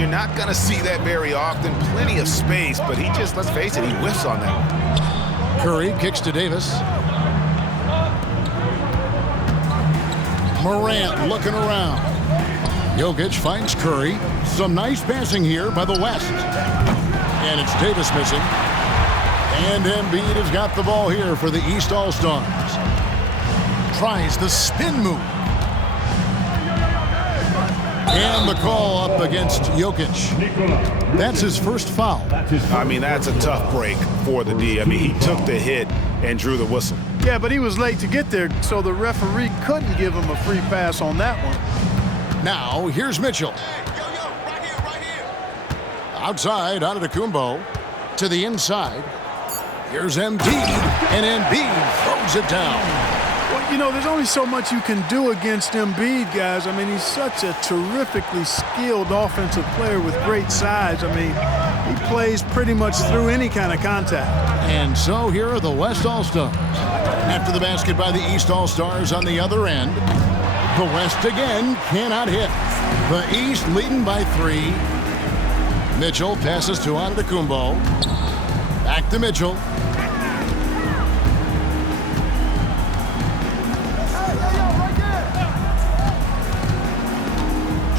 you're not going to see that very often. Plenty of space, but he just, let's face it, he whiffs on that. Curry kicks to Davis. Morant looking around. Jokic finds Curry. Some nice passing here by the West. And it's Davis missing. And Embiid has got the ball here for the East All-Stars. Tries the spin move. And the call up against Jokic. That's his first foul. I mean, that's a tough break for the D. I mean, he took the hit and drew the whistle. Yeah, but he was late to get there, so the referee couldn't give him a free pass on that one. Now, here's Mitchell. Outside, Antetokounmpo to the inside. Here's Embiid, and Embiid throws it down. Well, you know, there's only so much you can do against Embiid, guys. I mean, he's such a terrifically skilled offensive player with great size. I mean, he plays pretty much through any kind of contact. And so here are the West All-Stars. After the basket by the East All-Stars on the other end, the West again cannot hit. The East leading by 3. Mitchell passes to Antetokounmpo. Back to Mitchell.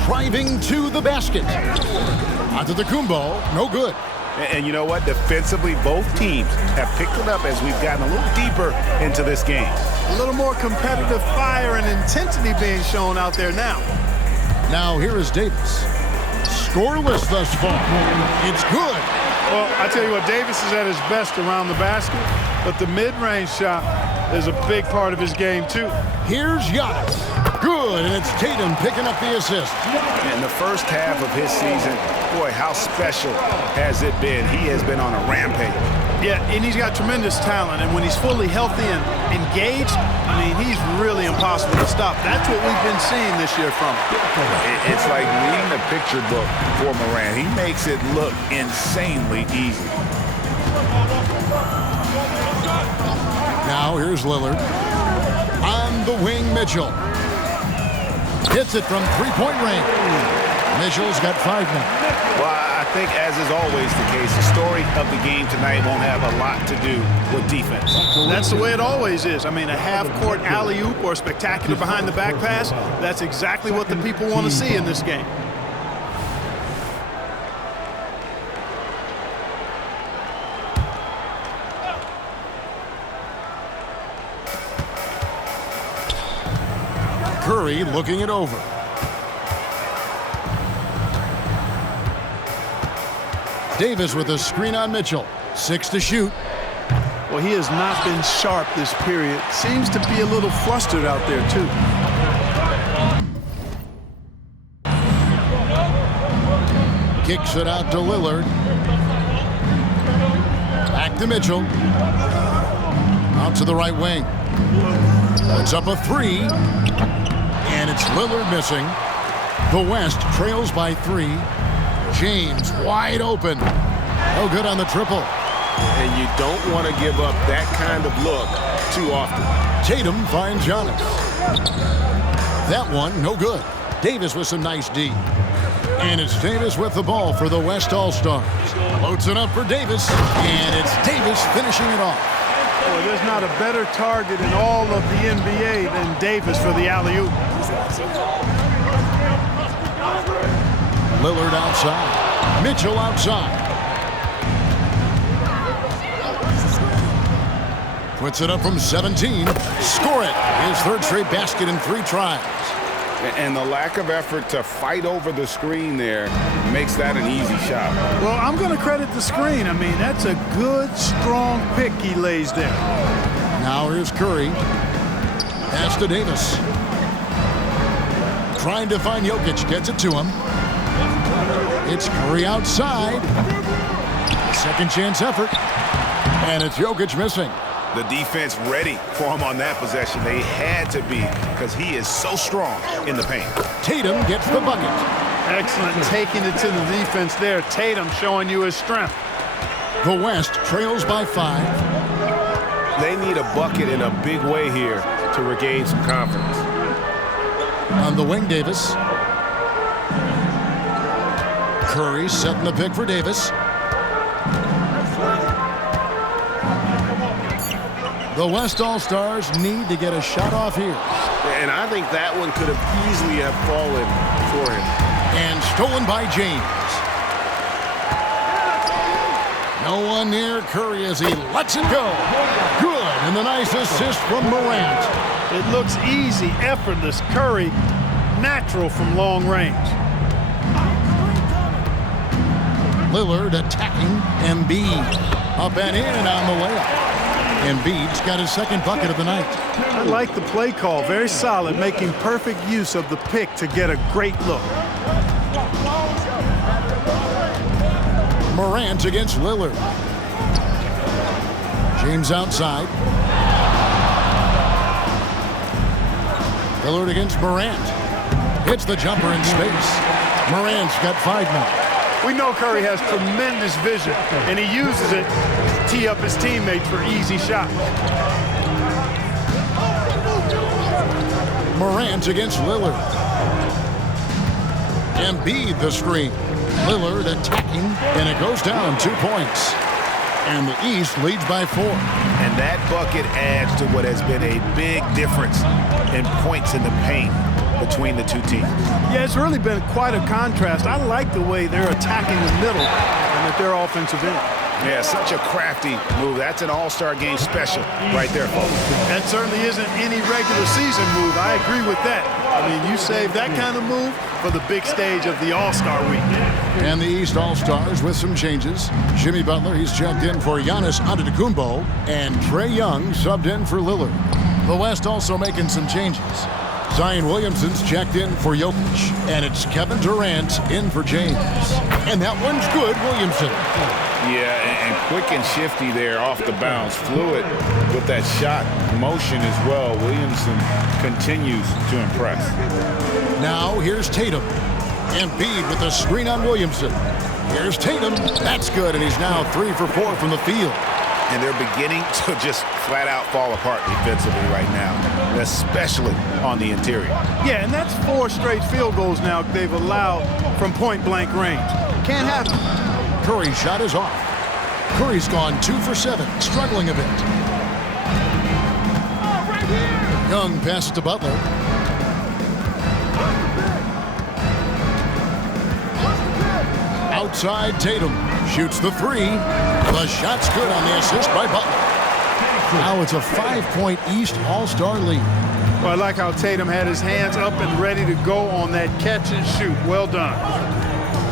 Driving to the basket. Antetokounmpo, no good. And you know what? Defensively, both teams have picked it up as we've gotten a little deeper into this game. A little more competitive fire and intensity being shown out there now. Now here is Davis. Scoreless thus far. It's good. Well, I tell you what, Davis is at his best around the basket, but the mid-range shot is a big part of his game, too. Here's Giannis. Good, and it's Tatum picking up the assist. In the first half of his season, boy, how special has it been? He has been on a rampage. Yeah, and he's got tremendous talent, and when he's fully healthy and engaged, I mean, he's really impossible to stop. That's what we've been seeing this year from him. It's like reading a picture book for Morant. He makes it look insanely easy. Now here's Lillard. On the wing, Mitchell. Hits it from three-point range. Mitchell's got 5 now. Well, I think, as is always the case, the story of the game tonight won't have a lot to do with defense. That's the way it always is. I mean, a half-court alley-oop or a spectacular behind-the-back pass, that's exactly what the people want to see in this game. Curry looking it over. Davis with a screen on Mitchell. 6 to shoot. Well, he has not been sharp this period. Seems to be a little flustered out there, too. Kicks it out to Lillard. Back to Mitchell. Out to the right wing. It's up a 3. And it's Lillard missing. The West trails by 3. James wide open. No good on the triple. And you don't want to give up that kind of look too often. Tatum finds Giannis. That one, no good. Davis with some nice D. And it's Davis with the ball for the West All-Stars. Loads it up for Davis. And it's Davis finishing it off. Boy, there's not a better target in all of the NBA than Davis for the alley-oop. Lillard outside. Mitchell outside. Puts it up from 17. Score it. His third straight basket in 3 tries. And the lack of effort to fight over the screen there makes that an easy shot. Well, I'm going to credit the screen. I mean, that's a good, strong pick he lays there. Now here's Curry. Pass to Davis. Trying to find Jokic. Gets it to him. It's Curry outside. Second chance effort. And it's Jokic missing. The defense ready for him on that possession. They had to be, because he is so strong in the paint. Tatum gets the bucket. Excellent taking it to the defense there. Tatum showing you his strength. The West trails by 5. They need a bucket in a big way here to regain some confidence. On the wing, Davis. Curry setting the pick for Davis. The West All-Stars need to get a shot off here. And I think that one could have easily have fallen for him. And stolen by James. No one near Curry as he lets it go. Good, and the nice assist from Morant. It looks easy, effortless. Curry, natural from long range. Lillard attacking Embiid. Up and in on the layup. Embiid's got his second bucket of the night. I like the play call. Very solid, making perfect use of the pick to get a great look. Morant against Lillard. James outside. Lillard against Morant. Hits the jumper in space. Morant's got 5 now. We know Curry has tremendous vision, and he uses it to tee up his teammates for easy shots. Morant against Lillard. Embiid the screen. Lillard attacking, and it goes down 2 points. And the East leads by 4. And that bucket adds to what has been a big difference in points in the paint between the two teams. Yeah, it's really been quite a contrast. I like the way they're attacking the middle and at their offensive end. Yeah, such a crafty move. That's an all-star game special right there, folks. That certainly isn't any regular season move. I agree with that. I mean, you save that kind of move for the big stage of the All-Star week. And the East All-Stars with some changes. Jimmy Butler, he's checked in for Giannis Antetokounmpo, and Trae Young subbed in for Lillard. The West also making some changes. Zion Williamson's checked in for Jokic, and it's Kevin Durant in for James. And that one's good, Williamson. Yeah, and quick and shifty there off the bounce. Fluid with that shot motion as well. Williamson continues to impress. Now here's Tatum. Embiid with the screen on Williamson. Here's Tatum. That's good, and he's now 3 for 4 from the field. And they're beginning to just flat out fall apart defensively right now, especially on the interior. Yeah, and that's 4 straight field goals now they've allowed from point-blank range. Can't happen. Curry's shot is off. Curry's gone 2 for 7, struggling a bit. Young passes to Butler. Outside Tatum shoots the 3. The shot's good on the assist by Butler. Now it's a 5-point East All-Star lead. Well, I like how Tatum had his hands up and ready to go on that catch and shoot. Well done.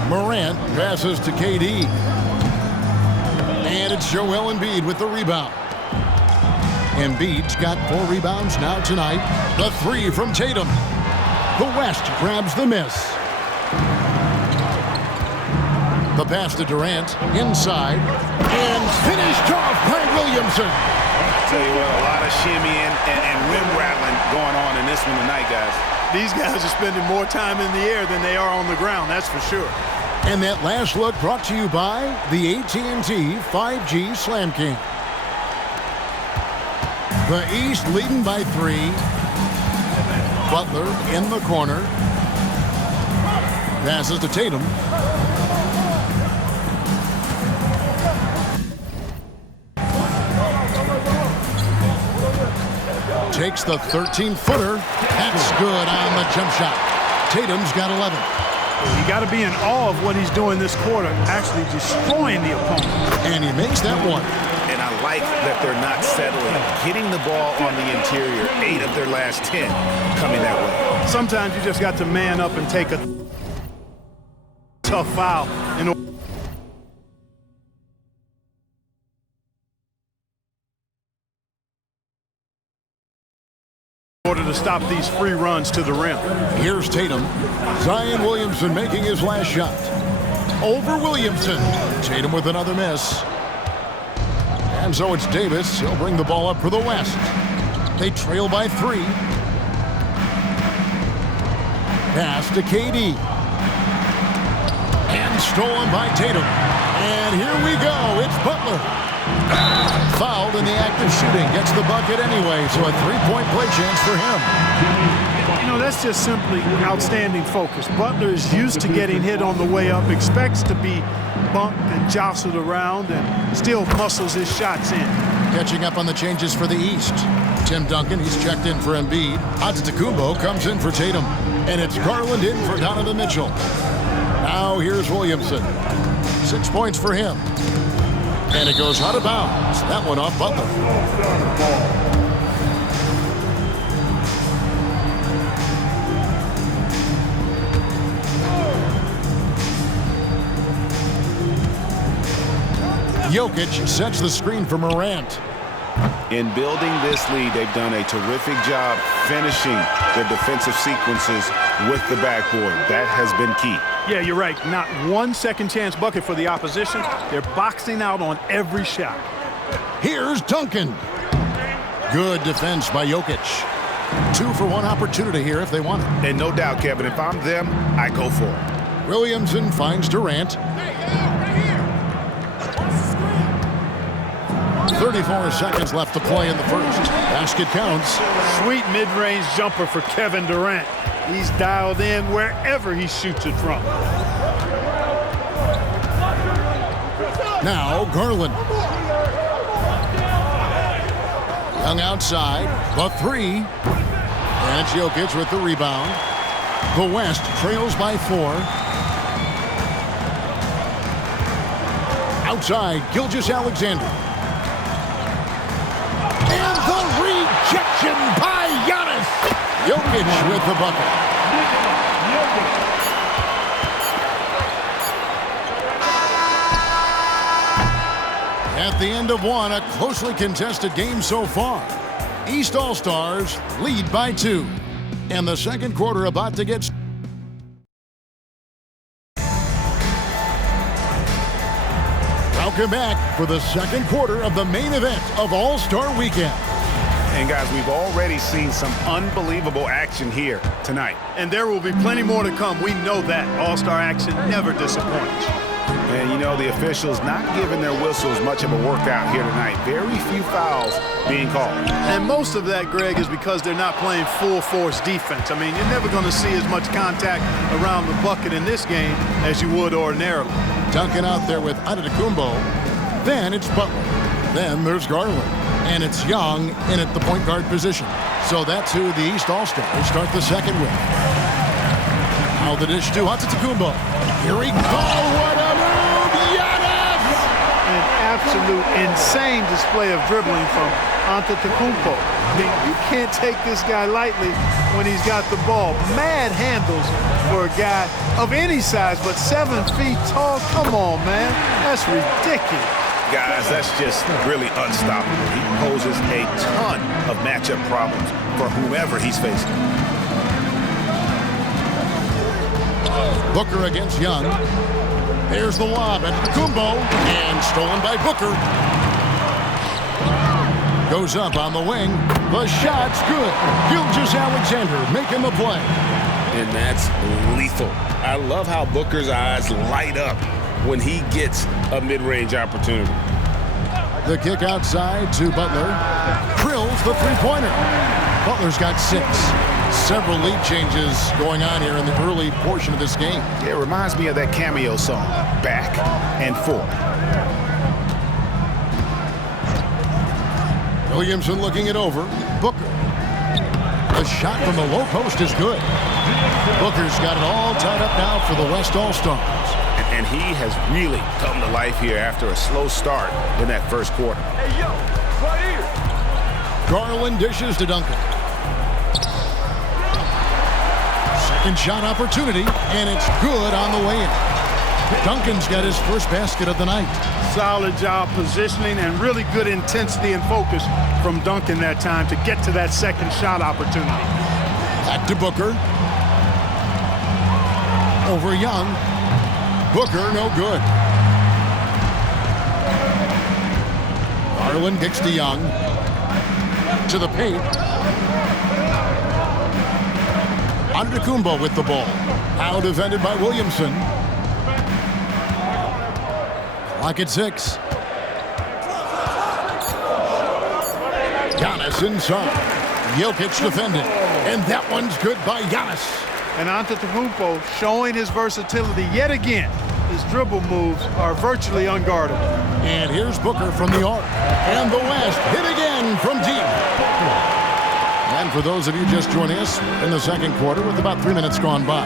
Morant passes to KD. And it's Joel Embiid with the rebound. Embiid's got 4 rebounds now tonight. The 3 from Tatum. The West grabs the miss. The pass to Durant inside and finished off by Williamson. Tell you what, a lot of shimmying and rim rattling going on in this one tonight, guys. These guys are spending more time in the air than they are on the ground, that's for sure. And that last look brought to you by the AT&T 5G Slam King. The East leading by 3. Butler in the corner. Passes to Tatum. Takes the 13-footer. That's good on the jump shot. Tatum's got 11. You got to be in awe of what he's doing this quarter, actually destroying the opponent. And he makes that one. And I like that they're not settling. Getting the ball on the interior, 8 of their last 10 coming that way. Sometimes you just got to man up and take a tough foul in order to stop these free runs to the rim. Here's Tatum. Zion Williamson making his last shot. Over Williamson. Tatum with another miss. And so it's Davis. He'll bring the ball up for the West. They trail by 3. Pass to KD. And stolen by Tatum. And here we go. It's Butler. Fouled in the act of shooting. Gets the bucket anyway, so a 3-point play chance for him. know, that's just simply outstanding focus. Butler is used to getting hit on the way up, expects to be bumped and jostled around, and still muscles his shots in. Catching up on the changes for the East. Tim Duncan, he's checked in for Embiid. Antetokounmpo comes in for Tatum. And it's Garland in for Donovan Mitchell. Now here's Williamson. 6 points for him. And it goes out of bounds. That one off Butler. Jokic sets the screen for Morant. In building this lead, they've done a terrific job finishing their defensive sequences with the backboard. That has been key. Yeah, you're right. Not one second chance bucket for the opposition. They're boxing out on every shot. Here's Duncan. Good defense by Jokic. 2 for 1 opportunity here if they want it. And no doubt, Kevin, if I'm them, I go for it. Williamson finds Durant. 34 seconds left to play in the first. Basket counts. Sweet mid-range jumper for Kevin Durant. He's dialed in wherever he shoots it from. Now Garland. Young outside. The 3. And it's Jokic with the rebound. The West trails by 4. Outside, Gilgeous-Alexander. And the rejection by Giannis. Jokic with the bucket. At the end of one, a closely contested game so far. East All-Stars lead by 2. And the second quarter about to get started. Welcome back for the second quarter of the main event of All-Star Weekend. And guys, we've already seen some unbelievable action here tonight. And there will be plenty more to come. We know that. All-Star action never disappoints. And, you know, the officials not giving their whistles much of a workout here tonight. Very few fouls being called. And most of that, Greg, is because they're not playing full-force defense. I mean, you're never going to see as much contact around the bucket in this game as you would ordinarily. Duncan out there with Antetokounmpo. Then it's Butler. Then there's Garland. And it's Young in at the point guard position. So that's who the East All-Stars start the second with. Now the dish to Antetokounmpo. Here we go. What a move! Giannis! An absolute insane display of dribbling from Antetokounmpo. I mean, you can't take this guy lightly when he's got the ball. Mad handles for a guy of any size, but 7 feet tall. Come on, man. That's ridiculous. Guys, that's just really unstoppable. He poses a ton of matchup problems for whomever he's facing. Booker against Young. There's the lob at Antetokounmpo, and stolen by Booker. Goes up on the wing. The shot's good. Gilgeous-Alexander making the play. And that's lethal. I love how Booker's eyes light up when he gets a mid-range opportunity. The kick outside to Butler. Drills the three-pointer. Butler's got 6. Several lead changes going on here in the early portion of this game. It reminds me of that cameo song, Back and Forth. Williamson looking it over. Booker. The shot from the low post is good. Booker's got it all tied up now for the West All-Stars. And he has really come to life here after a slow start in that first quarter. Hey, yo, right here. Garland dishes to Duncan. Second shot opportunity, and it's good on the way in. Duncan's got his first basket of the night. Solid job positioning and really good intensity and focus from Duncan that time to get to that second shot opportunity. Back to Booker. Over Young. Booker, no good. Garland kicks to Young. To the paint. Antetokounmpo with the ball. Now defended by Williamson. Clock at 6. Giannis inside. Jokic defending. And that one's good by Giannis. And Antetokounmpo showing his versatility yet again. His dribble moves are virtually unguardable. And here's Booker from the arc. And the West hit again from deep. And for those of you just joining us in the second quarter with about 3 minutes gone by.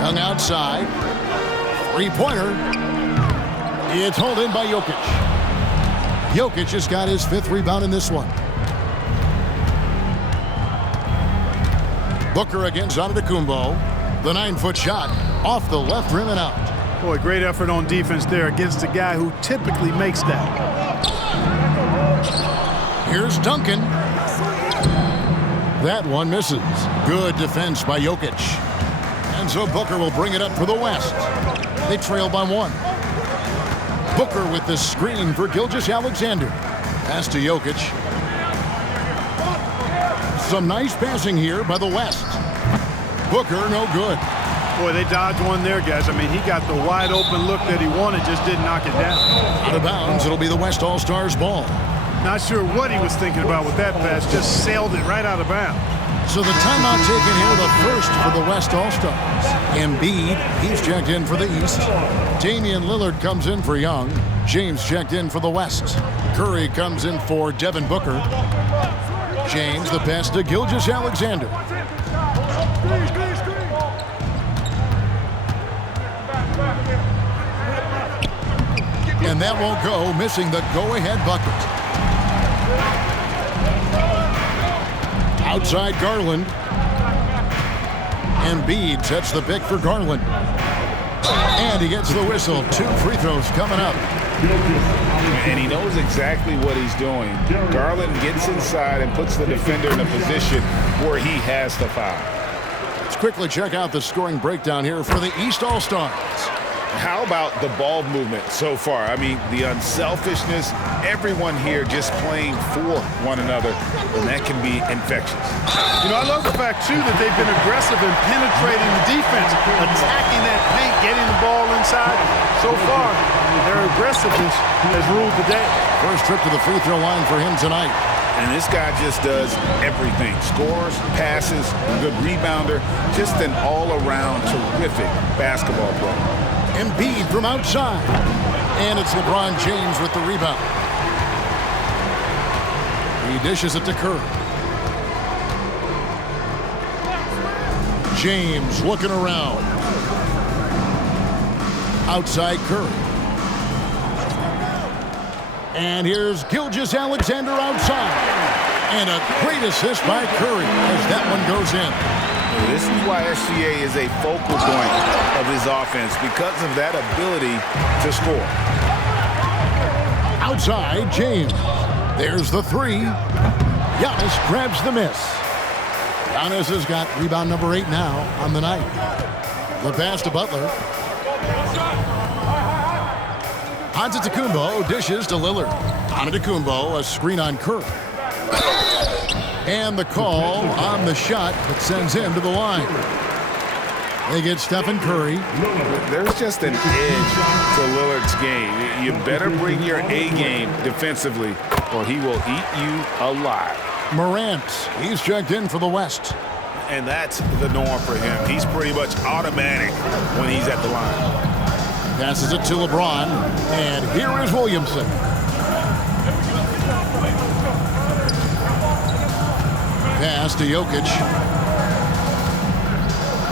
Young outside. Three-pointer. It's hauled in by Jokic. Jokic has got his 5th rebound in this one. Booker against Antetokounmpo. The 9-foot shot off the left rim and out. Boy, great effort on defense there against a guy who typically makes that. Here's Duncan. That one misses. Good defense by Jokic. And so Booker will bring it up for the West. They trail by 1. Booker with the screen for Gilgeous-Alexander. Pass to Jokic. Some nice passing here by the West. Booker, no good. Boy, they dodged one there, guys. I mean, he got the wide open look that he wanted, just didn't knock it down. Out of bounds, it'll be the West All-Stars ball. Not sure what he was thinking about with that pass, just sailed it right out of bounds. So the timeout taken here, the first for the West All-Stars. Embiid, he's checked in for the East. Damian Lillard comes in for Young. James checked in for the West. Curry comes in for Devin Booker. James, the pass to Gilgeous-Alexander. And that won't go, missing the go-ahead bucket. Outside Garland. Embiid sets the pick for Garland. And he gets the whistle. 2 free throws coming up. And he knows exactly what he's doing. Garland gets inside and puts the defender in a position where he has to foul. Let's quickly check out the scoring breakdown here for the East All-Stars. How about the ball movement so far? I mean, the unselfishness, everyone here just playing for one another, and that can be infectious. You know, I love the fact, too, that they've been aggressive in penetrating the defense, attacking that paint, getting the ball inside. So far, their aggressiveness has ruled the day. First trip to the free throw line for him tonight. And this guy just does everything. Scores, passes, good rebounder, just an all-around terrific basketball player. Embiid from outside. And it's LeBron James with the rebound. He dishes it to Curry. James looking around. Outside Curry. And here's Gilgeous-Alexander outside. And a great assist by Curry as that one goes in. This is why SGA is a focal point of his offense, because of that ability to score. Outside, James. There's the 3. Giannis grabs the miss. Giannis has got rebound number 8 now on the night. The pass to Butler. Antetokounmpo dishes to Lillard. Antetokounmpo, a screen on Curry. And the call on the shot that sends him to the line. They get Stephen Curry. There's just an edge to Lillard's game. You better bring your A game defensively, or he will eat you alive. Morant, he's checked in for the West. And that's the norm for him. He's pretty much automatic when he's at the line. Passes it to LeBron. And here is Williamson. Pass to Jokic.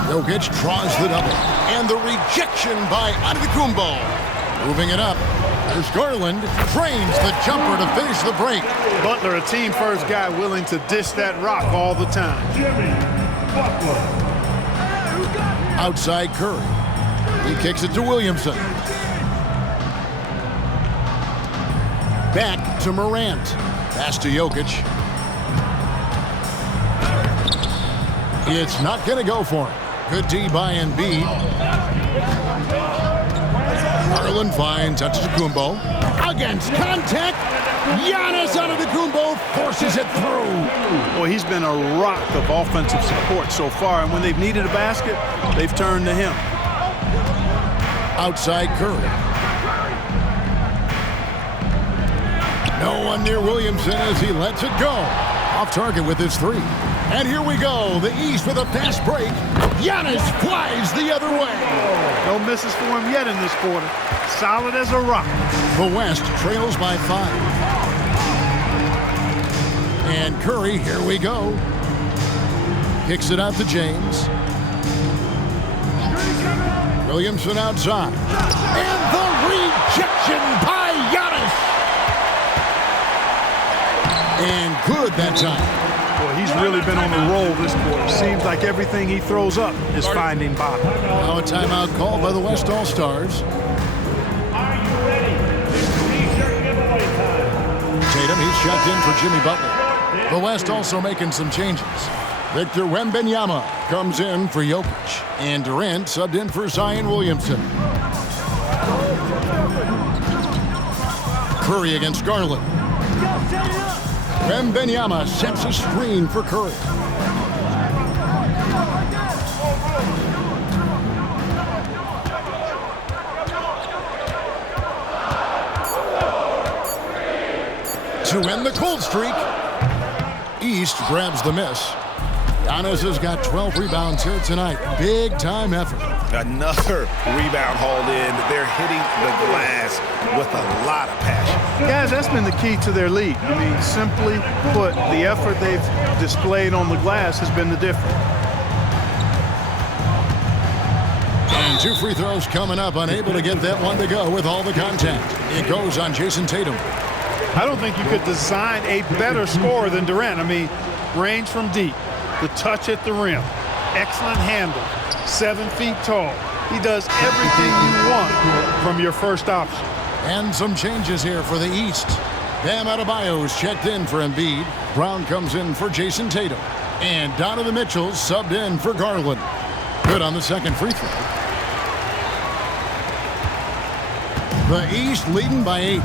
Jokic draws the double. And the rejection by Antetokounmpo. Moving it up. There's Garland. Trains the jumper to finish the break. Butler, a team-first guy willing to dish that rock all the time. Outside Curry. He kicks it to Williamson. Back to Morant. Pass to Jokic. It's not going to go for him. Good D by Embiid. Garland finds Antetokounmpo. Against contact. Giannis Antetokounmpo forces it through. Well, he's been a rock of offensive support so far, and when they've needed a basket, they've turned to him. Outside Curry. No one near Williamson as he lets it go. Off target with his three. And here we go. The East with a fast break. Giannis flies the other way. No misses for him yet in this quarter. Solid as a rock. The West trails by 5. And Curry, here we go. Kicks it out to James. Williamson outside. And the rejection by Giannis. And good that time. Boy, he's really been on the roll this quarter. Seems like everything he throws up is finding bottom. Now a timeout called by the West All-Stars. Tatum, he's checked in for Jimmy Butler. The West also making some changes. Victor Wembanyama comes in for Jokic. And Durant subbed in for Zion Williamson. Curry against Garland. Wembanyama sets a screen for Curry. To end the cold streak, East grabs the miss. Giannis has got 12 rebounds here tonight. Big time effort. Another rebound hauled in. They're hitting the glass with a lot of passion. Guys, that's been the key to their lead. I mean, simply put, the effort they've displayed on the glass has been the difference. And 2 free throws coming up, unable to get that one to go with all the contact. It goes on Jason Tatum. I don't think you could design a better scorer than Durant. I mean, range from deep, the touch at the rim, excellent handle, 7 feet tall. He does everything you want from your first option. And some changes here for the East. Bam Adebayo's checked in for Embiid. Brown comes in for Jason Tatum. And Donovan Mitchell's subbed in for Garland. Good on the second free throw. The East leading by 8.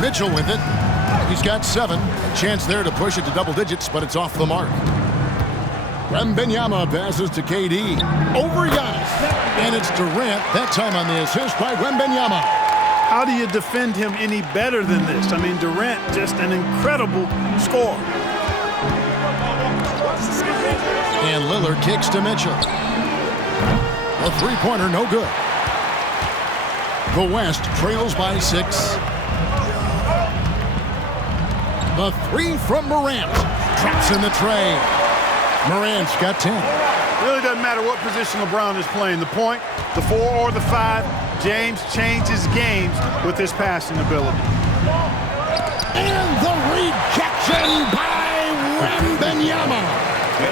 Mitchell with it. He's got 7. A chance there to push it to double digits, but it's off the mark. Wembanyama passes to KD. Over Giannis. And it's Durant, that time on the assist by Wembanyama. How do you defend him any better than this? I mean, Durant, just an incredible scorer. And Lillard kicks to Mitchell. A three-pointer, no good. The West trails by 6. The 3 from Morant. Traps in the tray. Morant's got 10. Really doesn't matter what position LeBron is playing. The point, the 4 or the 5, James changes games with his passing ability. And the rejection by Wembanyama.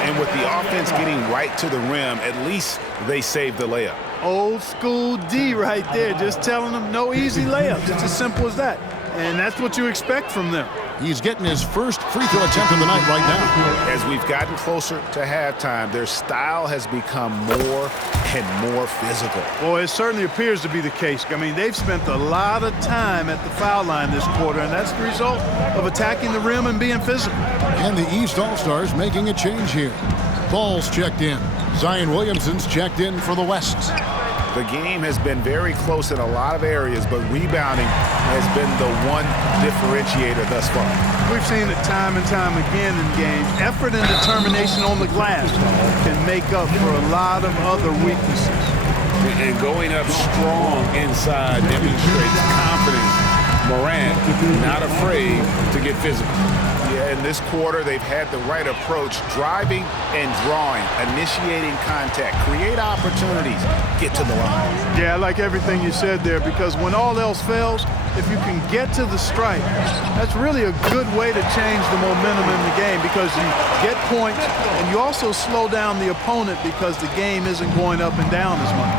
And with the offense getting right to the rim, at least they saved the layup. Old school D right there, just telling them no easy layups. It's as simple as that. And that's what you expect from them. He's getting his first free throw attempt of the night right now. As we've gotten closer to halftime, their style has become more and more physical. Well, it certainly appears to be the case. I mean, they've spent a lot of time at the foul line this quarter, and that's the result of attacking the rim and being physical. And the East All-Stars making a change here. Ball's checked in. Zion Williamson's checked in for the West. The game has been very close in a lot of areas, but rebounding has been the one differentiator thus far. We've seen it time and time again in games. Effort and determination on the glass can make up for a lot of other weaknesses. And going up strong inside demonstrates confidence. Morant not afraid to get physical. Yeah, in this quarter, they've had the right approach, driving and drawing, initiating contact, create opportunities, get to the line. Yeah, I like everything you said there, because when all else fails, if you can get to the stripe, that's really a good way to change the momentum in the game, because you get points and you also slow down the opponent because the game isn't going up and down as much.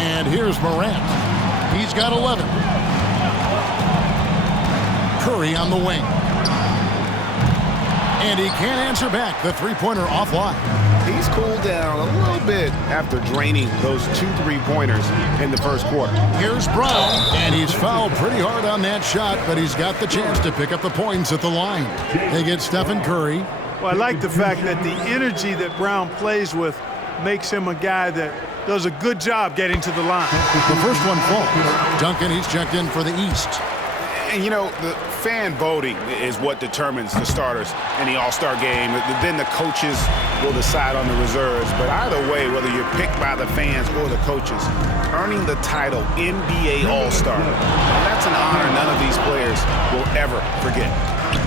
And here's Morant. He's got 11. Curry on the wing. And he can't answer back. The three-pointer offline. He's cooled down a little bit after draining those 2 3-pointers in the first quarter. Here's Brown, and he's fouled pretty hard on that shot, but he's got the chance to pick up the points at the line. They get Stephen Curry. Well, I like the fact that the energy that Brown plays with makes him a guy that does a good job getting to the line. The first one falls. Duncan, he's checked in for the East. And, you know, the fan voting is what determines the starters in the All-Star game. Then the coaches will decide on the reserves. But either way, whether you're picked by the fans or the coaches, earning the title NBA All-Star, that's an honor none of these players will ever forget.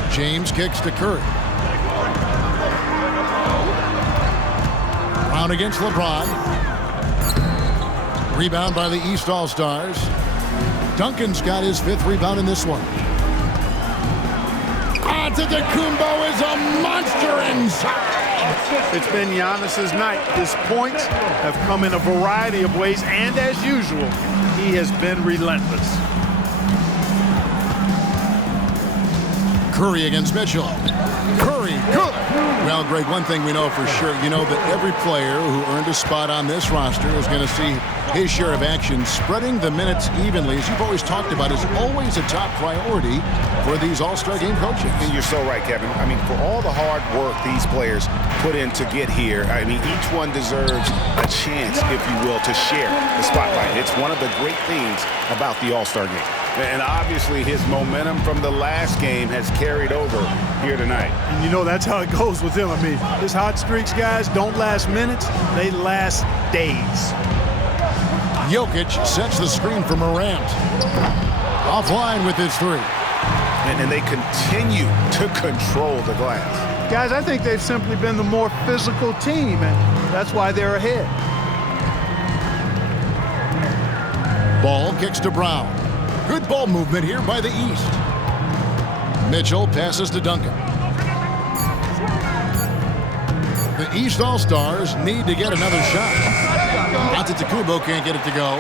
James kicks to Curry. Brown against LeBron. Rebound by the East All-Stars. Duncan's got his 5th rebound in this one. Antetokounmpo is a monster inside. It's been Giannis's night. His points have come in a variety of ways, and as usual, he has been relentless. Curry against Mitchell. Curry, good. Well, Greg, one thing we know for sure, you know that every player who earned a spot on this roster is going to see his share of action. Spreading the minutes evenly, as you've always talked about, is always a top priority for these All-Star game coaches. And you're so right, Kevin. I mean, for all the hard work these players put in to get here, I mean, each one deserves a chance, if you will, to share the spotlight. It's one of the great things about the All-Star game. And obviously his momentum from the last game has carried over here tonight. And you know that's how it goes with him. I mean, his hot streaks, guys, don't last minutes. They last days. Jokic sets the screen for Morant. Offline with his 3. And they continue to control the glass. Guys, I think they've simply been the more physical team, and that's why they're ahead. Ball kicks to Brown. Good ball movement here by the East. Mitchell passes to Duncan. The East All-Stars need to get another shot. Antetokounmpo can't get it to go.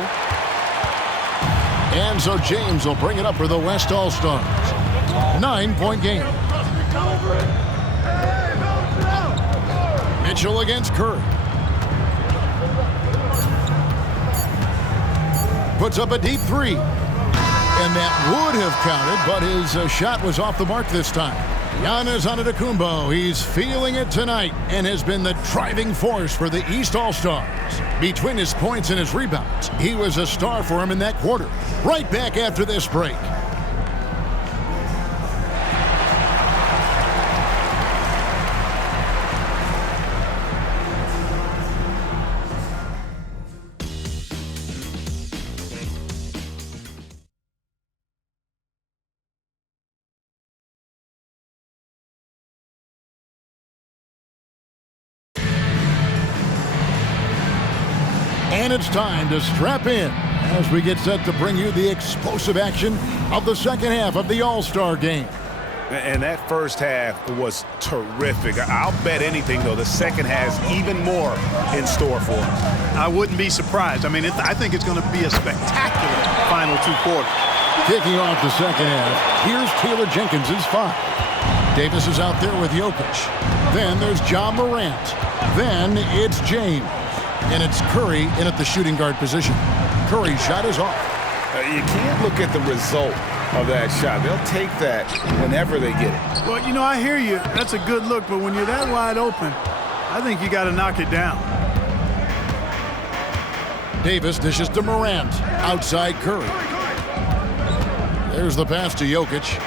And so James will bring it up for the West All-Stars. 9-point game. Mitchell against Curry. Puts up a deep 3. And that would have counted, but his shot was off the mark this time. Giannis Antetokounmpo, he's feeling it tonight and has been the driving force for the East All-Stars. Between his points and his rebounds, he was a star for him in that quarter. Right back after this break. And it's time to strap in as we get set to bring you the explosive action of the second half of the All-Star game. And that first half was terrific. I'll bet anything, though, the second has even more in store for us. I wouldn't be surprised. I mean, I think it's going to be a spectacular final 2 quarters. Kicking off the second half, here's Taylor Jenkins' 5. Davis is out there with Jokic. Then there's Ja Morant. Then it's James. And it's Curry in at the shooting guard position. Curry's shot is off. You can't look at the result of that shot. They'll take that whenever they get it. Well, you know, I hear you. That's a good look, but when you're that wide open, I think you got to knock it down. Davis dishes to Morant. Outside Curry. There's the pass to Jokic.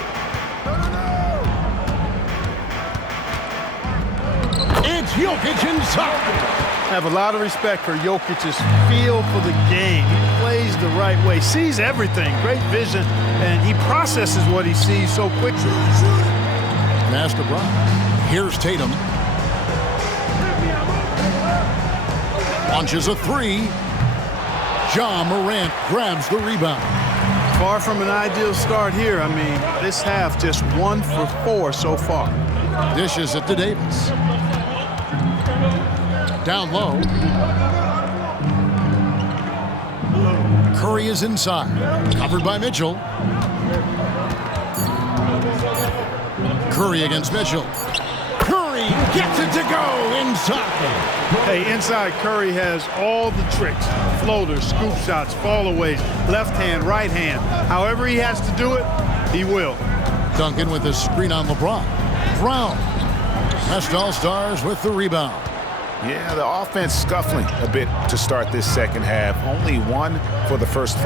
It's Jokic inside. I have a lot of respect for Jokic's feel for the game. He plays the right way, sees everything, great vision, and he processes what he sees so quickly. Pass to Brown. Here's Tatum. Launches a 3. Ja Morant grabs the rebound. Far from an ideal start here. I mean, this half just 1 for 4 so far. Dishes it to Davis. Down low. Curry is inside. Covered by Mitchell. Curry against Mitchell. Curry gets it to go inside. Hey, inside Curry has all the tricks. Floaters, scoop shots, fallaways, left hand, right hand. However he has to do it, he will. Duncan with a screen on LeBron. Brown. West All-Stars with the rebound. Yeah, the offense scuffling a bit to start this second half. Only 1 for the first 5.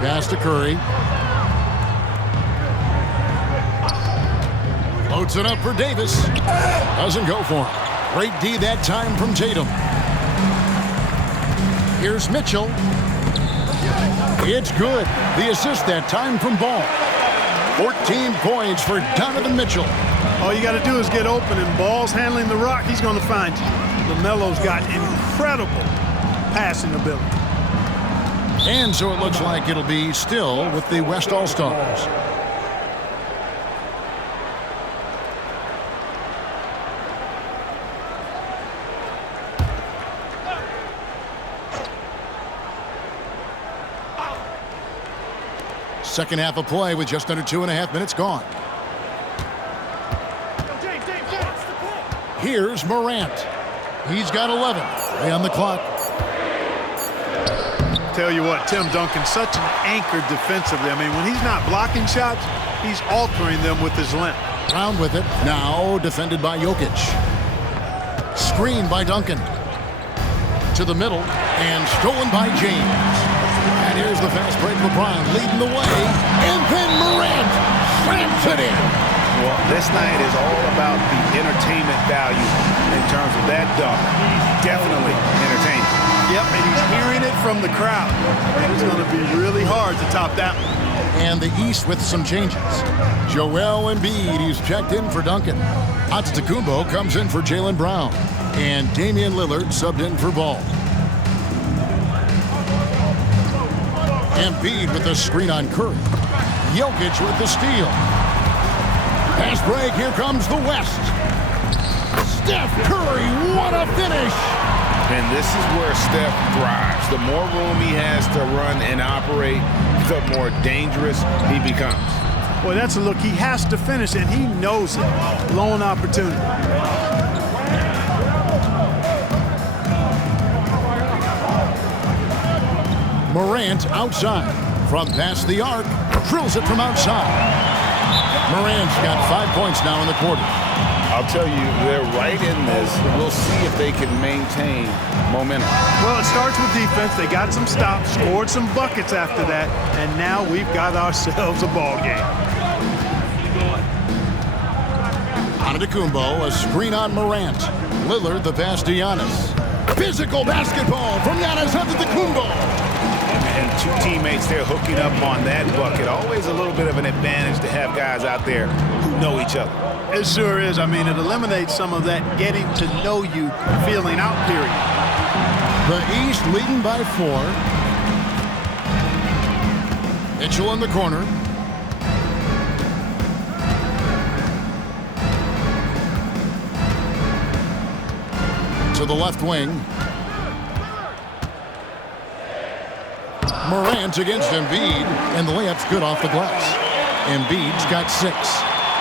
Pass to Curry. Loads it up for Davis. Doesn't go for him. Great D that time from Tatum. Here's Mitchell. It's good. The assist that time from Ball. 14 points for Donovan Mitchell. All you got to do is get open, and Ball's handling the rock. He's going to find you. LaMelo's got incredible passing ability. And so it looks like it'll be still with the West All-Stars. Second half of play with just under 2.5 minutes gone. Here's Morant. He's got 11. Play on the clock. Tell you what, Tim Duncan's such an anchor defensively. I mean, when he's not blocking shots, he's altering them with his length. Round with it. Now defended by Jokic. Screen by Duncan. To the middle and stolen by James. And here's the fast break. LeBron leading the way. And then Morant slams it in. Well, this night is all about the entertainment value in terms of that dunk. Definitely entertaining. Yep, and he's hearing it from the crowd. It's going to be really hard to top that one. And the East with some changes. Joel Embiid, he's checked in for Duncan. Antetokounmpo comes in for Jaylen Brown. And Damian Lillard subbed in for Ball. Embiid with the screen on Curry. Jokic with the steal. Pass break, here comes the West. Steph Curry, what a finish! And this is where Steph thrives. The more room he has to run and operate, the more dangerous he becomes. Boy, that's a look he has to finish, and he knows it. Lone opportunity. Morant outside. From past the arc, drills it from outside. Morant's got 5 points now in the quarter. I'll tell you, they're right in this. We'll see if they can maintain momentum. Well, it starts with defense. They got some stops, scored some buckets after that, and now we've got ourselves a ball game. Antetokounmpo, a screen on Morant. Lillard, the pass to Giannis. Physical basketball from Giannis Antetokounmpo. And 2 teammates there hooking up on that bucket. Always a little bit of an advantage to have guys out there who know each other. It sure is. I mean, it eliminates some of that getting to know you feeling out period. The East leading by 4. Mitchell in the corner. To the left wing. Morant against Embiid, and the layup's good off the glass. Embiid's got 6.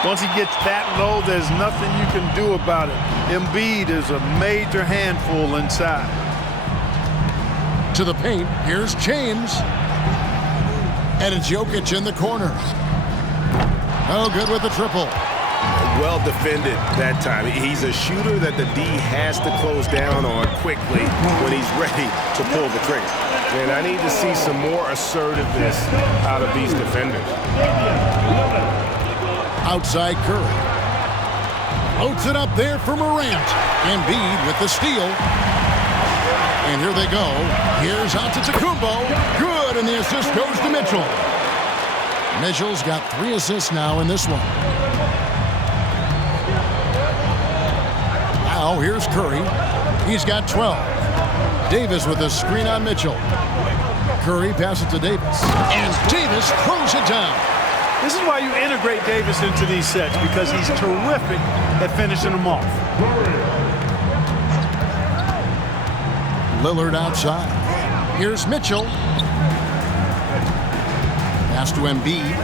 Once he gets that low, there's nothing you can do about it. Embiid is a major handful inside. To the paint, here's James. And it's Jokic in the corner. Oh, good with the triple. Well defended that time. He's a shooter that the D has to close down on quickly when he's ready to pull the trigger. And I need to see some more assertiveness out of these defenders. Outside Curry. Floats it up there for Morant. Embiid with the steal. And here they go. Here's Antetokounmpo. Good, and the assist goes to Mitchell. Mitchell's got 3 assists now in this one. Now here's Curry. He's got 12. Davis with a screen on Mitchell. Curry passes to Davis. And Davis throws it down. This is why you integrate Davis into these sets, because he's terrific at finishing them off. Lillard outside. Here's Mitchell. Pass to Embiid.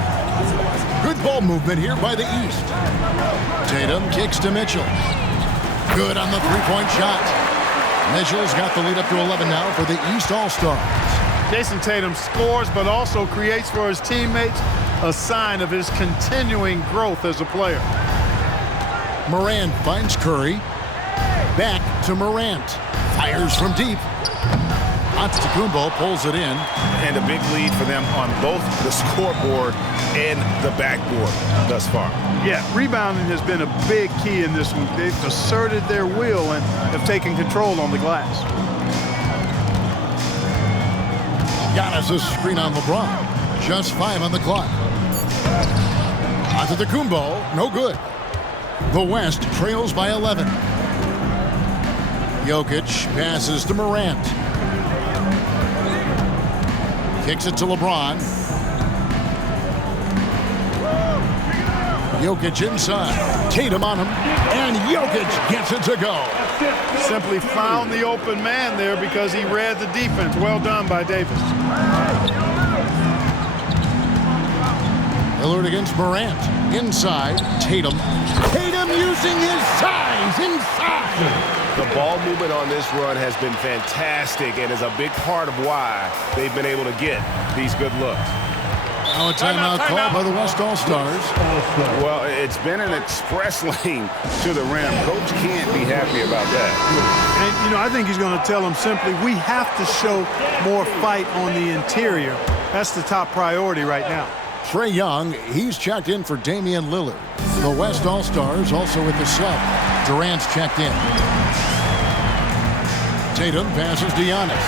Good ball movement here by the East. Tatum kicks to Mitchell. Good on the three-point shot. Mitchell's got the lead up to 11 now for the East All-Stars. Jason Tatum scores, but also creates for his teammates, a sign of his continuing growth as a player. Morant finds Curry. Back to Morant. Fires from deep. Antetokounmpo pulls it in. And a big lead for them on both the scoreboard and the backboard thus far. Yeah, rebounding has been a big key in this one. They've asserted their will and have taken control on the glass. Giannis' screen on LeBron. Just 5 on the clock. Antetokounmpo, no good. The West trails by 11. Jokic passes to Morant. Kicks it to LeBron. Jokic inside. Tatum on him. And Jokic gets it to go. Simply found the open man there because he read the defense. Well done by Davis. Lillard against Morant. Inside. Tatum. Tatum using his size inside. The ball movement on this run has been fantastic and is a big part of why they've been able to get these good looks. Now a timeout called by the West All-Stars. Well, it's been an express lane to the rim. Coach can't be happy about that. And, you know, I think he's going to tell them simply, we have to show more fight on the interior. That's the top priority right now. Trae Young, he's checked in for Damian Lillard. The West All-Stars also with the sub. Durant's checked in. Tatum passes to Giannis.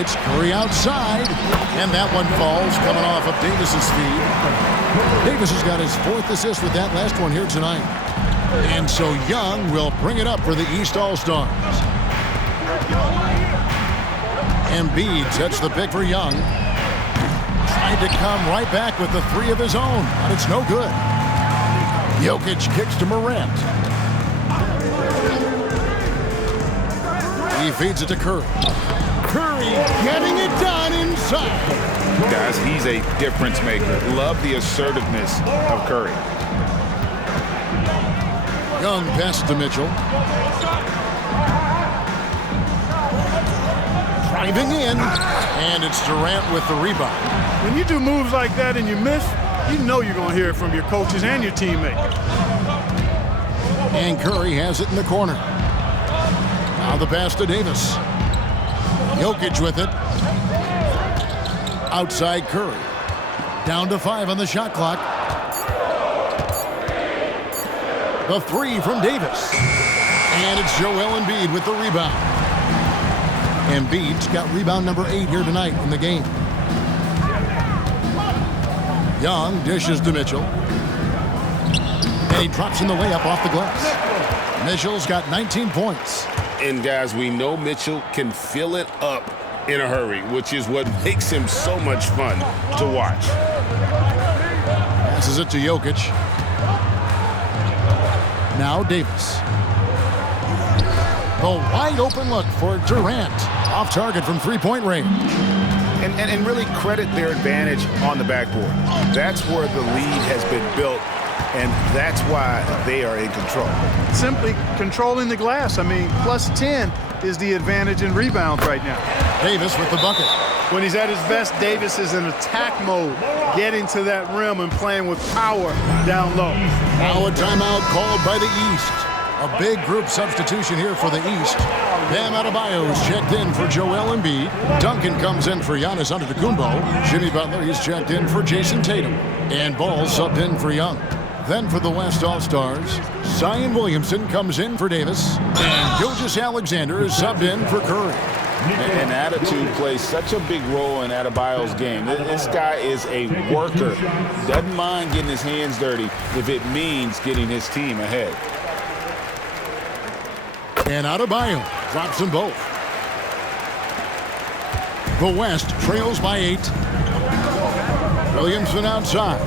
It's Curry outside, and that one falls coming off of Davis's feed. Davis has got his 4th assist with that last one here tonight. And so Young will bring it up for the East All-Stars. Embiid sets the pick for Young. Tried to come right back with the 3 of his own, but it's no good. Jokic kicks to Morant. He feeds it to Curry. Curry getting it done inside. Guys, he's a difference maker. Love the assertiveness of Curry. Young passes to Mitchell. Driving in, and it's Durant with the rebound. When you do moves like that and you miss, you know you're going to hear it from your coaches and your teammates. And Curry has it in the corner. Now the pass to Davis. Jokic with it. Outside Curry. Down to 5 on the shot clock. The 3 from Davis. And it's Joel Embiid with the rebound. Embiid's got rebound number 8 here tonight in the game. Young dishes to Mitchell. And he drops in the layup off the glass. Mitchell's got 19 points. And guys, we know Mitchell can fill it up in a hurry, which is what makes him so much fun to watch. Passes it to Jokic. Now Davis. The wide open look for Durant. Off target from 3-point range. And really credit their advantage on the backboard. That's where the lead has been built, and that's why they are in control. Simply controlling the glass. I mean, plus 10 is the advantage in rebounds right now. Davis with the bucket. When he's at his best, Davis is in attack mode, getting to that rim and playing with power down low. Now a timeout called by the East. A big group substitution here for the East. Bam Adebayo is checked in for Joel Embiid. Duncan comes in for Giannis Antetokounmpo. Jimmy Butler is checked in for Jason Tatum. And Ball subbed in for Young. Then for the West All-Stars, Zion Williamson comes in for Davis. And Gilgeous Alexander is subbed in for Curry. And attitude plays such a big role in Adebayo's game. This guy is a worker. Doesn't mind getting his hands dirty if it means getting his team ahead. And Adebayo drops them both. The West trails by 8. Williamson outside.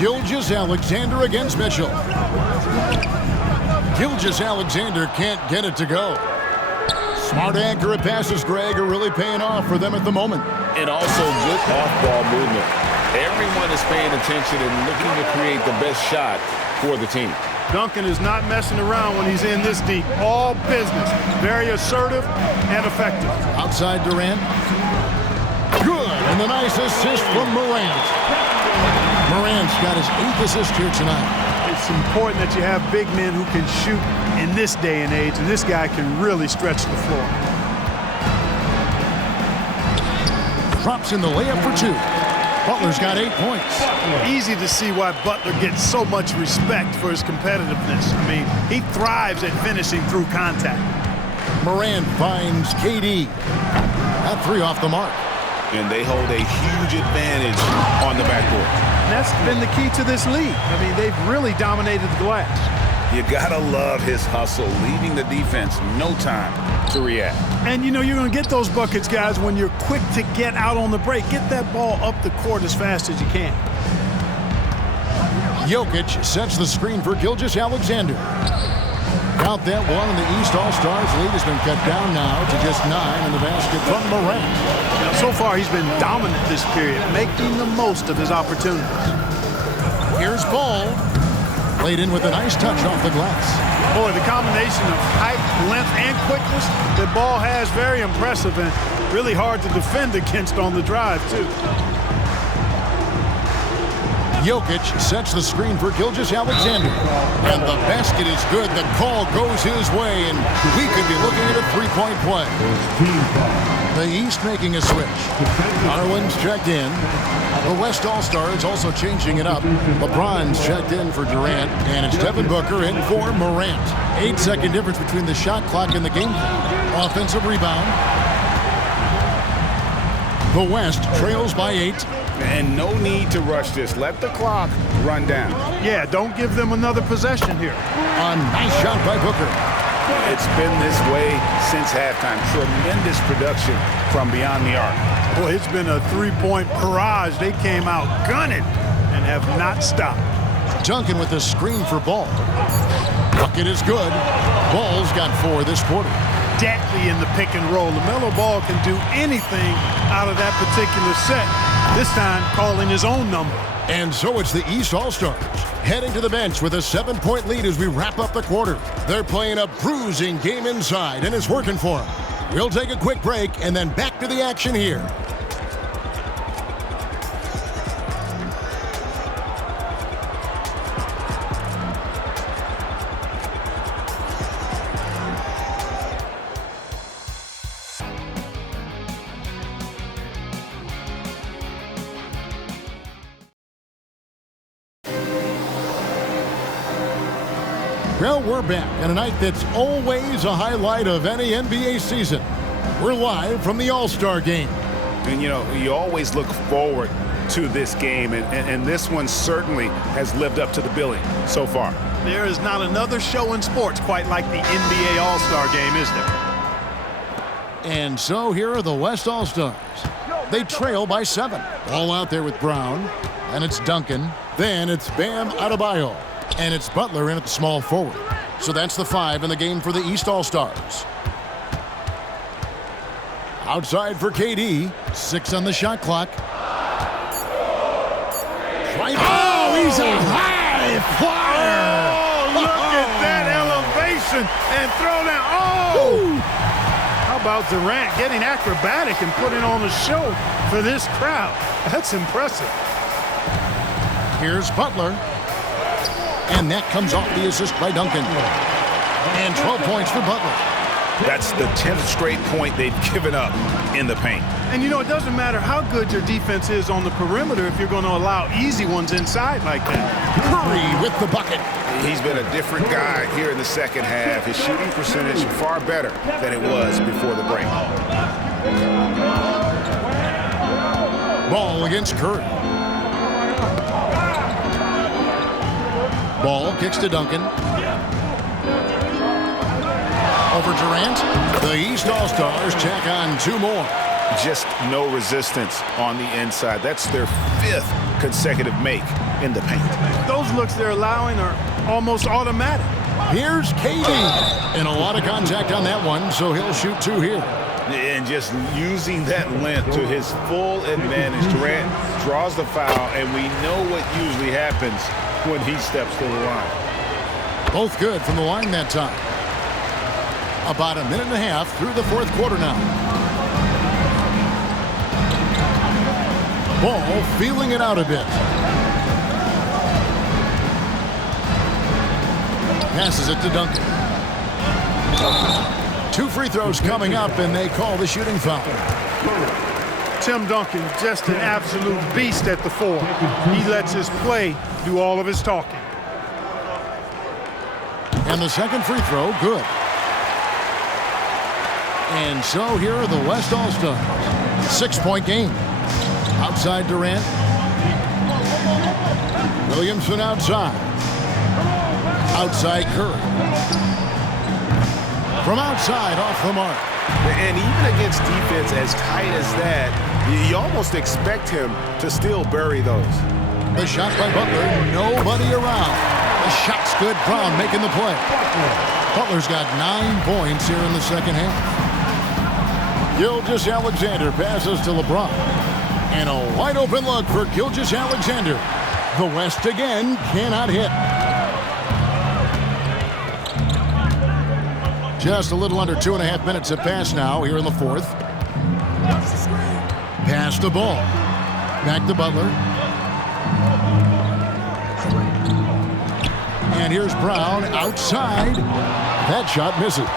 Gilgeous Alexander against Mitchell. Gilgeous Alexander can't get it to go. Smart accurate passes, Greg, are really paying off for them at the moment. And also good off-ball movement. Everyone is paying attention and looking to create the best shot for the team. Duncan is not messing around when he's in this deep. All business. Very assertive and effective. Outside Durant. Good. And the nice assist from Morant. Morant's got his 8th assist here tonight. It's important that you have big men who can shoot in this day and age, and this guy can really stretch the floor. Drops in the layup for 2. Butler's got 8 points. Easy to see why Butler gets so much respect for his competitiveness. I mean, he thrives at finishing through contact. Morant finds KD. That 3 off the mark. And they hold a huge advantage on the backcourt. And that's been the key to this league. I mean, they've really dominated the glass. You gotta love his hustle, leaving the defense no time to react. And you know you're going to get those buckets, guys, when you're quick to get out on the break. Get that ball up the court as fast as you can. Jokic sets the screen for Gilgeous-Alexander. Count that one, and the East All-Stars lead has been cut down now to just 9 in the basket from Morant. Now, so far, he's been dominant this period, making the most of his opportunities. Here's Ball. Played in with a nice touch off the glass. Boy, the combination of height, length, and quickness that Ball has, very impressive and really hard to defend against on the drive, too. Jokic sets the screen for Gilgeous-Alexander. And the basket is good. The call goes his way, and we could be looking at a 3-point play. The East making a switch. Garland's checked in. The West All-Stars also changing it up. LeBron's checked in for Durant, and it's Devin Booker in for Morant. 8-second difference between the shot clock and the game clock. Offensive rebound. The West trails by 8. And no need to rush this. Let the clock run down. Yeah, don't give them another possession here. A nice shot by Booker. It's been this way since halftime. Tremendous production from beyond the arc. Boy, it's been a 3-point barrage. They came out gunning and have not stopped. Duncan with the screen for Ball. Bucket is good. Ball's got 4 this quarter. Deadly in the pick and roll. LaMelo Ball can do anything out of that particular set. This time calling his own number. And so it's the East All-Stars heading to the bench with a 7-point lead as we wrap up the quarter. They're playing a bruising game inside, and it's working for them. We'll take a quick break and then back to the action here. Well, we're back on a night that's always a highlight of any NBA season. We're live from the All-Star Game. And, you know, you always look forward to this game, and this one certainly has lived up to the billing so far. There is not another show in sports quite like the NBA All-Star Game, is there? And so here are the West All-Stars. They trail by 7. All out there with Brown. And it's Duncan. Then it's Bam Adebayo. And it's Butler in at the small forward. So that's the 5 in the game for the East All-Stars. Outside for KD. 6 on the shot clock. Oh, he's a high flyer! Oh, look at that elevation and throw down. Oh! How about Durant getting acrobatic and putting on a show for this crowd? That's impressive. Here's Butler. And that comes off the assist by Duncan. And 12 points for Butler. That's the 10th straight point they've given up in the paint. And, you know, it doesn't matter how good your defense is on the perimeter if you're going to allow easy ones inside like that. Curry with the bucket. He's been a different guy here in the second half. His shooting percentage far better than it was before the break. Ball against Curry. Ball kicks to Duncan. Over Durant. The East All-Stars tack on 2 more. Just no resistance on the inside. That's their 5th consecutive make in the paint. Those looks they're allowing are almost automatic. Here's KD. And a lot of contact on that one, so he'll shoot 2 here. And just using that length to his full advantage. Durant draws the foul, and we know what usually happens when he steps to the line. Both good from the line that time. About a minute and a half through the 4th quarter now. Ball feeling it out a bit. Passes it to Duncan. 2 free throws coming up, and they call the shooting foul. Tim Duncan, just an absolute beast at the 4. He lets his play do all of his talking. And the second free throw, good. And so here are the West All-Stars. 6-point game. Outside Durant. Williamson outside. Outside Curry. From outside, off the mark. And even against defense as tight as that, you almost expect him to still bury those. The shot by Butler, nobody around. The shot's good, Brown making the play. Butler's got 9 points here in the second half. Gilgeous-Alexander passes to LeBron. And a wide open look for Gilgeous-Alexander. The West again cannot hit. Just a little under 2.5 minutes have passed now here in the fourth. Pass the ball. Back to Butler. And here's Brown outside. That shot misses.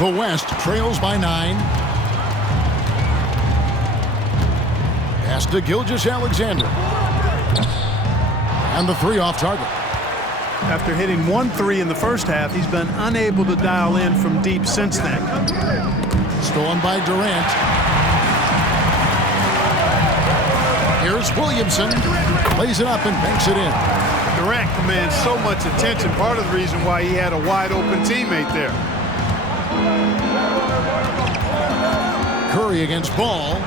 The West trails by 9. Pass to Gilgeous-Alexander. And the 3 off target. After hitting 1 3 in the first half, he's been unable to dial in from deep since then. Stolen by Durant. Here's Williamson. Plays it up and banks it in. Durant commands so much attention, part of the reason why he had a wide-open teammate there. Curry against Ball.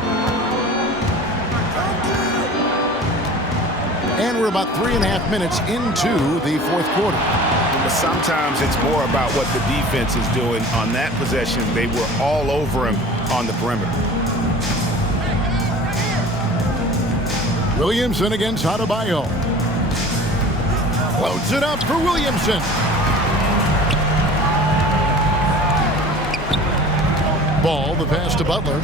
And we're about 3.5 minutes into the fourth quarter. But sometimes it's more about what the defense is doing. On that possession, they were all over him on the perimeter. Williamson against Adebayo. Floats it up for Williamson. Ball, the pass to Butler.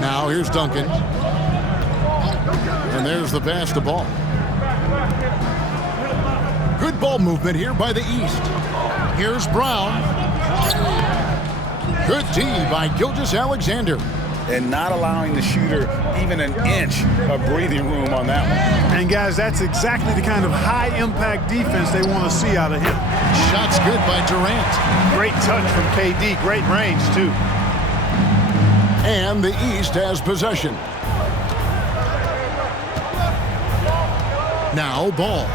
Now here's Duncan. And there's the pass to Ball. Good ball movement here by the East. Here's Brown. Good D by Gilgeous-Alexander. And not allowing the shooter even an inch of breathing room on that one. And guys, that's exactly the kind of high-impact defense they want to see out of him. Shot's good by Durant. Great touch from KD. Great range, too. And the East has possession. Now Ball.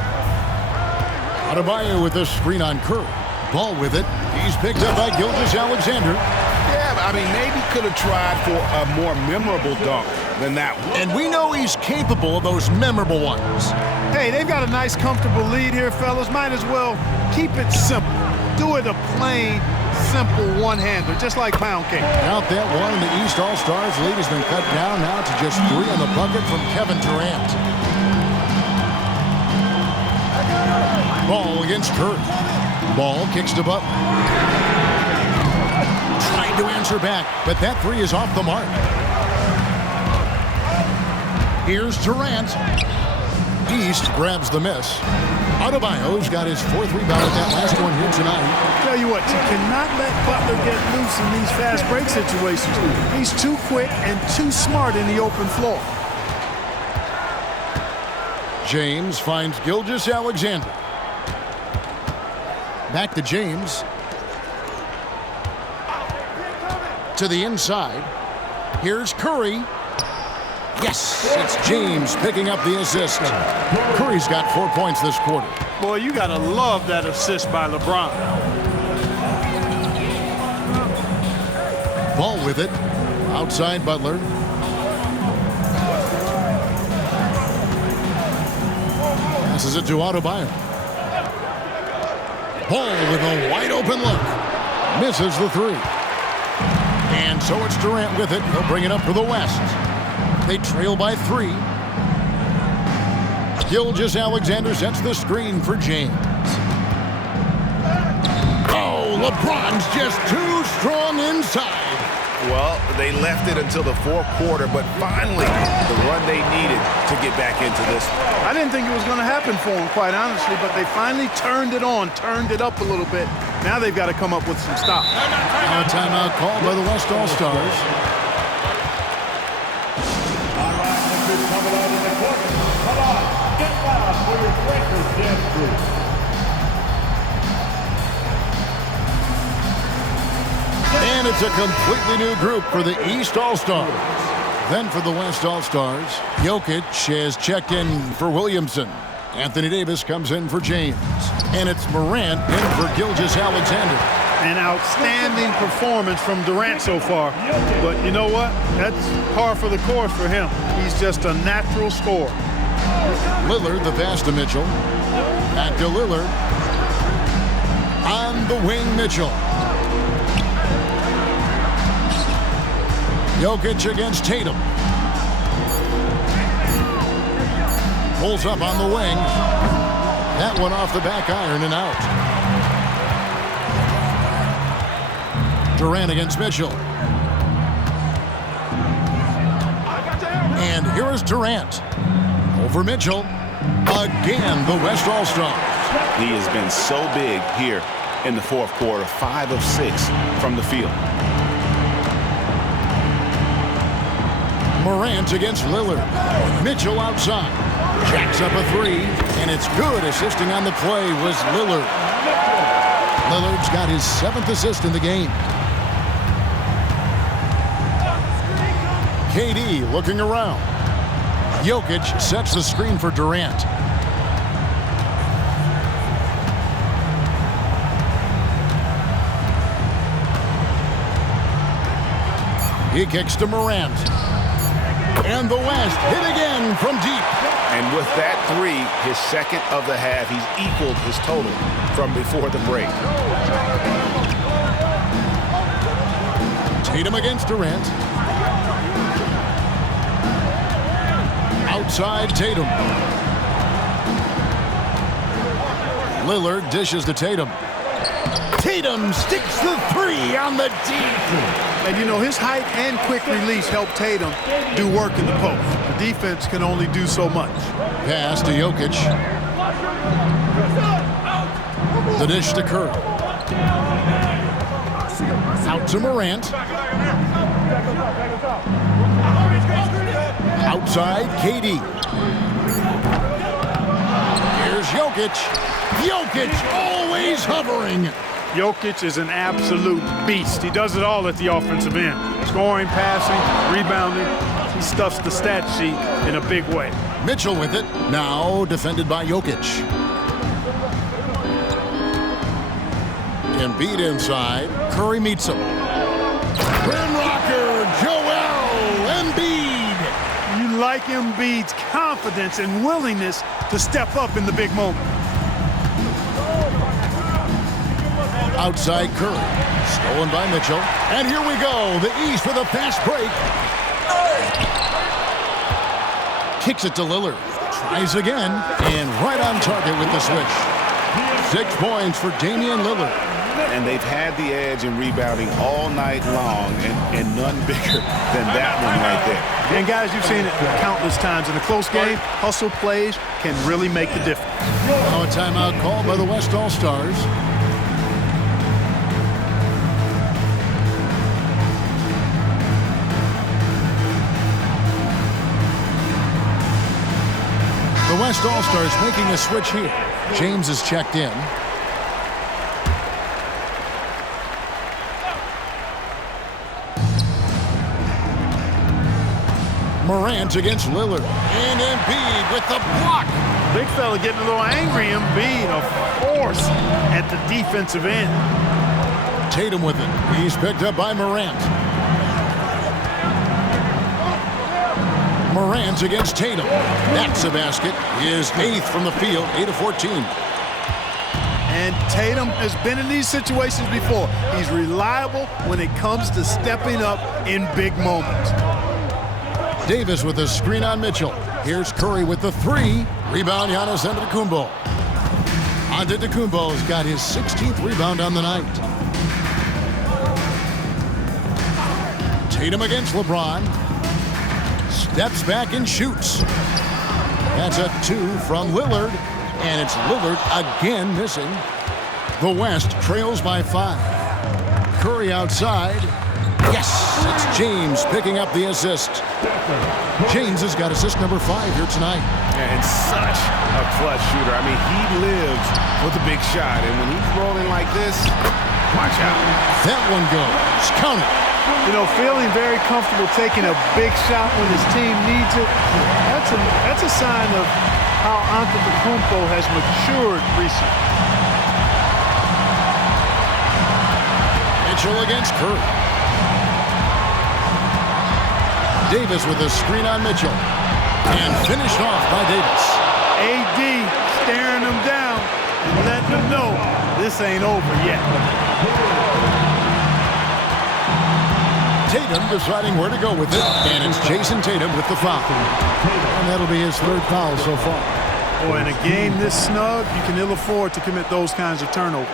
Adebayo with the screen on Curry. Ball with it. He's picked up by Gilgeous-Alexander. Yeah, I mean, maybe could have tried for a more memorable dunk than that one. And we know he's capable of those memorable ones. Hey, they've got a nice, comfortable lead here, fellas. Might as well keep it simple. Do it a plain, simple one-hander, just like pound cake. Out that one, the East All-Stars lead has been cut down now to just 3 on the bucket from Kevin Durant. Ball against Curry. Ball kicks to Butler. Trying to answer back, but that 3 is off the mark. Here's Durant. East grabs the miss. Adebayo's got his 4th rebound at that last one here tonight. Tell you what, you cannot let Butler get loose in these fast break situations. He's too quick and too smart in the open floor. James finds Gilgeous-Alexander. Back to James. To the inside. Here's Curry. Yes, it's James picking up the assist. Curry's got 4 points this quarter. Boy, you got to love that assist by LeBron. Ball with it. Outside Butler. Passes it to Adebayo. Ball with a wide open look. Misses the 3. And so it's Durant with it. He'll bring it up for the West. They trail by 3. Gilgeous-Alexander sets the screen for James. Oh, LeBron's just too strong inside. Well, they left it until the fourth quarter, but finally the run they needed to get back into this. I didn't think it was going to happen for them, quite honestly, but they finally turned it on, turned it up a little bit. Now they've got to come up with some stops. Now a timeout called by the West All-Stars. All right, this is coming out in the corner. Come on, get loud for your breakers dance group. And it's a completely new group for the East All-Stars. Then for the West All-Stars, Jokic has checked in for Williamson. Anthony Davis comes in for James. And it's Morant in for Gilgeous-Alexander. An outstanding performance from Durant so far. But you know what? That's par for the course for him. He's just a natural scorer. Lillard, the pass to Mitchell. Back to Lillard. On the wing, Mitchell. Jokic against Tatum. Pulls up on the wing. That one off the back iron and out. Durant against Mitchell. And here is Durant. Over Mitchell. Again, the West All-Stars. He has been so big here in the fourth quarter, 5 of 6 from the field. Morant against Lillard. Mitchell outside. Jacks up a three, and it's good. Assisting on the play was Lillard. Lillard's got his 7th assist in the game. KD looking around. Jokic sets the screen for Durant. He kicks to Morant. And the West hit again from deep. And with that three, his second of the half, he's equaled his total from before the break. Tatum against Durant. Outside Tatum. Lillard dishes to Tatum. Tatum sticks the three on the deep. And, you know, his height and quick release help Tatum do work in the post. The defense can only do so much. Pass to Jokic. The dish to Curry. Out to Morant. Outside, KD. Here's Jokic. Jokic always hovering. Jokic is an absolute beast. He does it all at the offensive end. Scoring, passing, rebounding. He stuffs the stat sheet in a big way. Mitchell with it. Now defended by Jokic. Embiid inside. Curry meets him. Rim rocker, Joel Embiid. You like Embiid's confidence and willingness to step up in the big moment. Outside Curry. Stolen by Mitchell. And here we go. The East with a fast break. Kicks it to Lillard. Tries again. And right on target with the switch. 6 points for Damian Lillard. And they've had the edge in rebounding all night long, and none bigger than that one right there. And guys, you've seen it countless times. In a close game, hustle plays can really make the difference. Now a timeout called by the West All-Stars. The West All-Stars making a switch here. James is checked in. Morant against Lillard. And Embiid with the block. Big fella getting a little angry. Embiid, a force at the defensive end. Tatum with it. He's picked up by Morant. Morant against Tatum. That's a basket. His 8th from the field, 8 of 14. And Tatum has been in these situations before. He's reliable when it comes to stepping up in big moments. Davis with a screen on Mitchell. Here's Curry with the three. Rebound, Giannis Antetokounmpo. Antetokounmpo's got his 16th rebound on the night. Tatum against LeBron. Steps back and shoots. That's a 2 from Lillard. And it's Lillard again missing. The West trails by 5. Curry outside. Yes, it's James picking up the assist. James has got assist number 5 here tonight. And such a clutch shooter. I mean, he lives with a big shot. And when he's rolling like this, watch out. That one goes. Count it. You know, feeling very comfortable taking a big shot when his team needs it. That's a sign of how Antetokounmpo has matured recently. Mitchell against Curry. Davis with a screen on Mitchell. And finished off by Davis. AD staring him down and letting him know this ain't over yet. Tatum deciding where to go with it. And it's Jason Tatum with the foul. And that'll be his 3rd foul so far. Boy, in a game this snug, you can ill afford to commit those kinds of turnovers.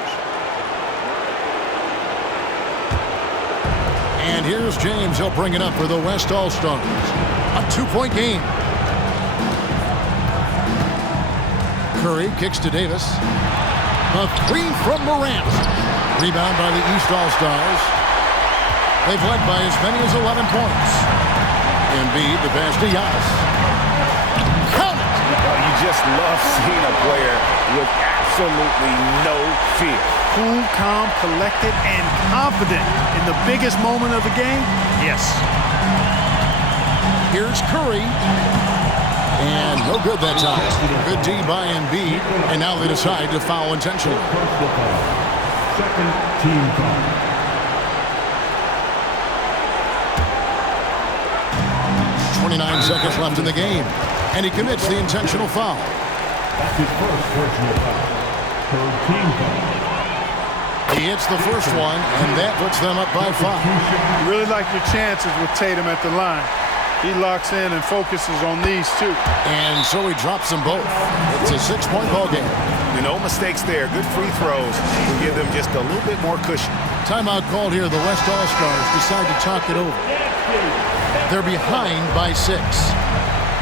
And here's James. He'll bring it up for the West All-Stars. A 2-point game. Curry kicks to Davis. A 3 from Morant. Rebound by the East All-Stars. They've led by as many as 11 points. Embiid, the pass to Giannis. Count it! Well, you just love seeing a player with absolutely no fear. Cool, calm, collected, and confident in the biggest moment of the game? Yes. Here's Curry. And no good that time. Good D by Embiid. And now they decide to foul intentionally. Second team foul. 29 seconds left in the game. And he commits the intentional foul. That's his first personal foul. Third team foul. He hits the first one, and that puts them up by 5. You really like your chances with Tatum at the line. He locks in and focuses on these two. And so he drops them both. It's a 6-point ball game. No mistakes there. Good free throws will give them just a little bit more cushion. Timeout called here. The West All-Stars decide to talk it over. They're behind by 6.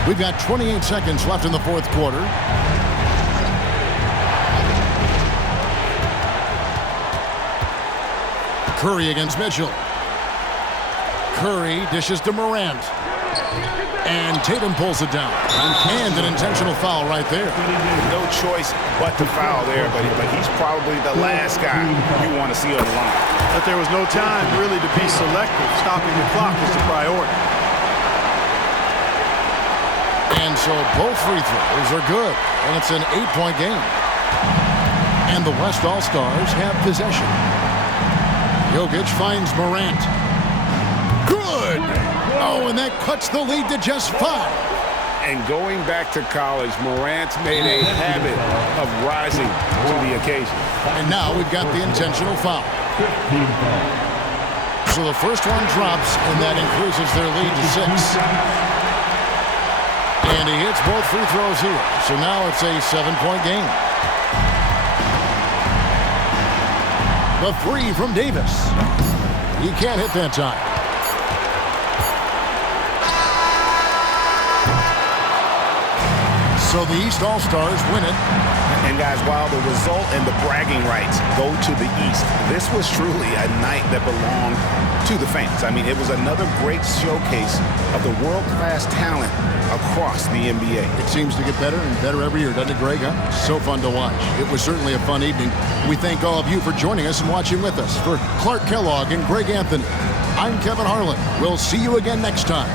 We've got 28 seconds left in the 4th quarter. Curry against Mitchell. Curry dishes to Morant. And Tatum pulls it down. And an intentional foul right there. No choice but to foul there, but he's probably the last guy you want to see on the line. But there was no time really to be selective. Stopping the clock is the priority. And so both free throws are good. And it's an 8-point game. And the West All-Stars have possession. Jokic finds Morant. Good! Oh, and that cuts the lead to just 5. And going back to college, Morant's made a habit of rising to the occasion. And now we've got the intentional foul. So the first one drops, and that increases their lead to 6. And he hits both free throws here. So now it's a 7-point game. The 3 from Davis. He can't hit that time. So the East All-Stars win it. And guys, while the result and the bragging rights go to the East, this was truly a night that belonged to the fans. I mean, it was another great showcase of the world-class talent across the NBA. It seems to get better and better every year, doesn't it, Greg? So fun to watch. It was certainly a fun evening. We thank all of you for joining us and watching with us. For Clark Kellogg and Greg Anthony, I'm Kevin Harlan. We'll see you again next time.